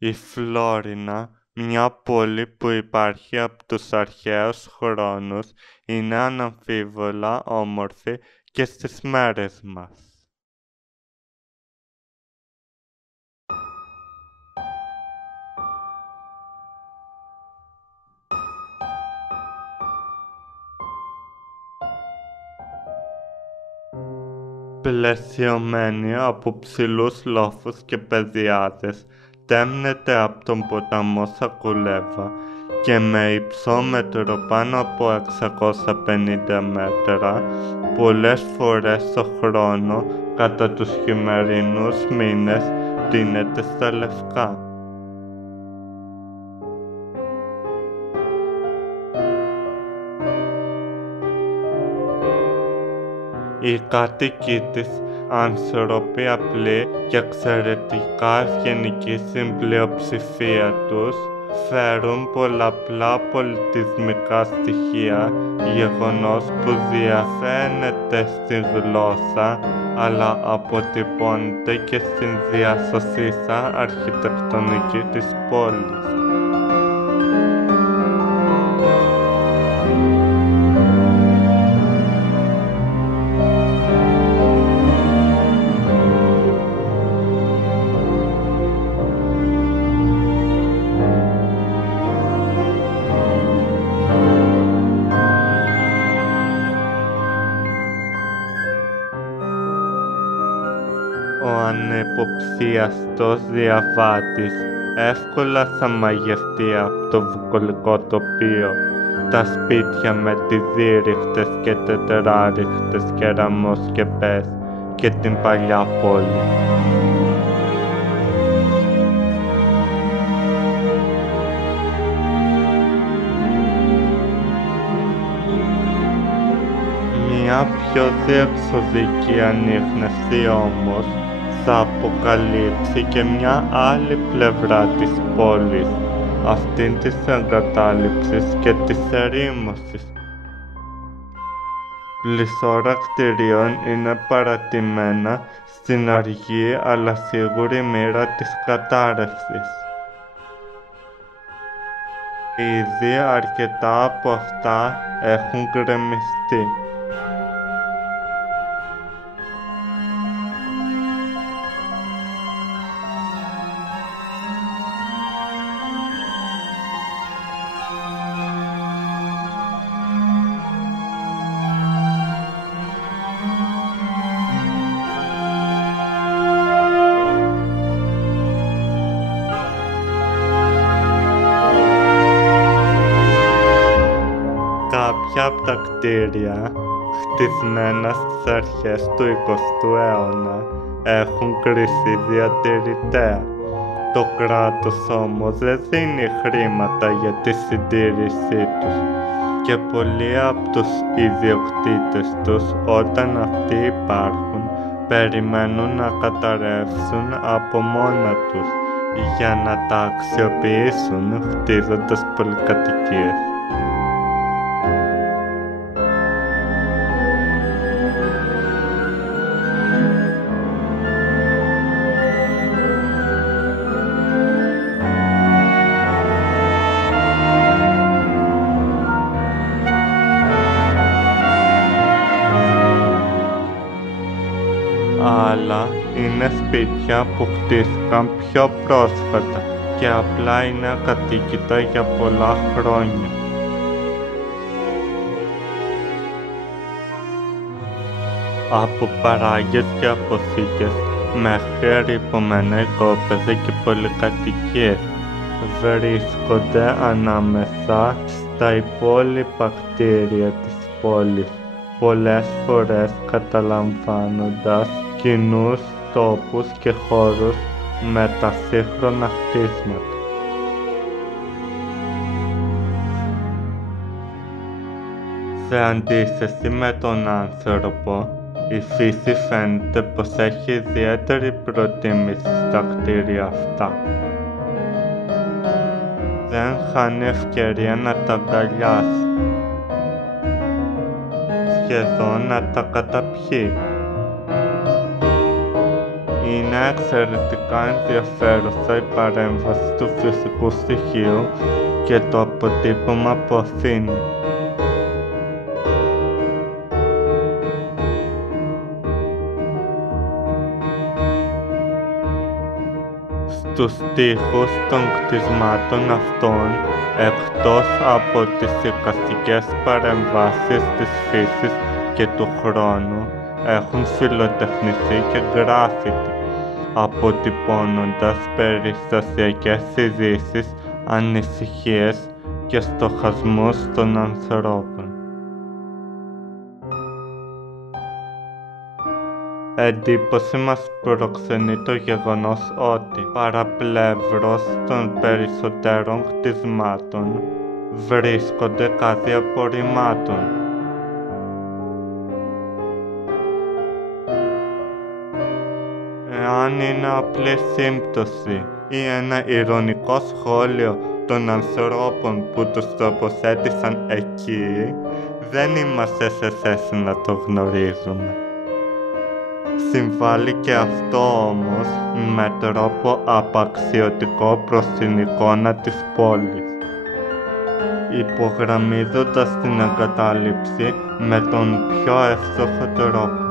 Η Φλόρινα, μια πόλη που υπάρχει από τους αρχαίους χρόνους, είναι αναμφίβολα όμορφη και στις μέρες μας. Πλαισιωμένη από ψηλούς λόφους και πεδιάδες, τέμνεται από τον ποταμό Σακουλέβα και με υψόμετρο πάνω από 650 μέτρα, πολλές φορές το χρόνο, κατά τους χειμερινούς μήνες, τίνεται στα λευκά. Οι κάτοικοι της, άνθρωποι απλοί και εξαιρετικά ευγενικοί στην πλειοψηφία τους, φέρουν πολλαπλά πολιτισμικά στοιχεία, γεγονός που διαφαίνεται στη γλώσσα, αλλά αποτυπώνεται και στην διασωσίσα αρχιτεκτονική της πόλης. Ο ανεποψίαστος διαβάτης εύκολα θα μαγευτεί από το βουκολικό τοπίο, τα σπίτια με τις δίρυχτες και τετράριχτες κεραμοσκεπές και την παλιά πόλη. Μια πιο διεξοδική ανίχνευση όμως θα αποκαλύψει και μια άλλη πλευρά της πόλης, αυτήν της εγκατάλειψης και της ερήμωσης. Πληθώρα κτηρίων είναι παρατημένα στην αργή αλλά σίγουρη μοίρα της κατάρρευσης. Ήδη αρκετά από αυτά έχουν γκρεμιστεί. Κάποια από τα κτίρια, χτισμένα στις αρχές του 20ου αιώνα, έχουν κριθεί διατηρητέα. Το κράτος όμως δεν δίνει χρήματα για τη συντήρησή τους και πολλοί από τους ιδιοκτήτες τους, όταν αυτοί υπάρχουν, περιμένουν να καταρρεύσουν από μόνα τους για να τα αξιοποιήσουν χτίζοντας πολυκατοικίες. Άλλα είναι σπίτια που χτίστηκαν πιο πρόσφατα και απλά είναι ακατοίκητα για πολλά χρόνια. Από παράγκες και αποθήκες μέχρι ερειπωμένα οικόπεδα και πολυκατοικίες βρίσκονται ανάμεσα στα υπόλοιπα κτίρια της πόλης, πολλές φορές καταλαμβάνοντας κοινούς τόπους και χώρους με τα σύγχρονα χτίσματα. Σε αντίθεση με τον άνθρωπο, η φύση φαίνεται πως έχει ιδιαίτερη προτίμηση στα κτίρια αυτά. Δεν χάνει ευκαιρία να τα αγκαλιάσει, σχεδόν να τα καταπιεί. Είναι Είναι εξαιρετικά ενδιαφέρουσα η παρέμβαση του φυσικού στοιχείου και το αποτύπωμα που αφήνει. Στους τοίχους των κτισμάτων αυτών, εκτός από τις εικαστικές παρεμβάσεις της φύσης και του χρόνου, έχουν φιλοτεχνηθεί και γκράφιτι, αποτυπώνοντας περιστασιακές ειδήσεις, ανησυχίες και στοχασμούς των ανθρώπων. Εντύπωση μας προξενεί το γεγονός ότι παραπλεύρος των περισσότερων κτισμάτων βρίσκονται κάδοι απορριμμάτων. Εάν είναι απλή σύμπτωση ή ένα ειρωνικό σχόλιο των ανθρώπων που τους τοποθέτησαν εκεί, δεν είμαστε σε θέση να το γνωρίζουμε. Συμβάλλει και αυτό όμως με τρόπο απαξιωτικό προς την εικόνα της πόλης, υπογραμμίζοντας την εγκατάλειψη με τον πιο εύστοχο τρόπο.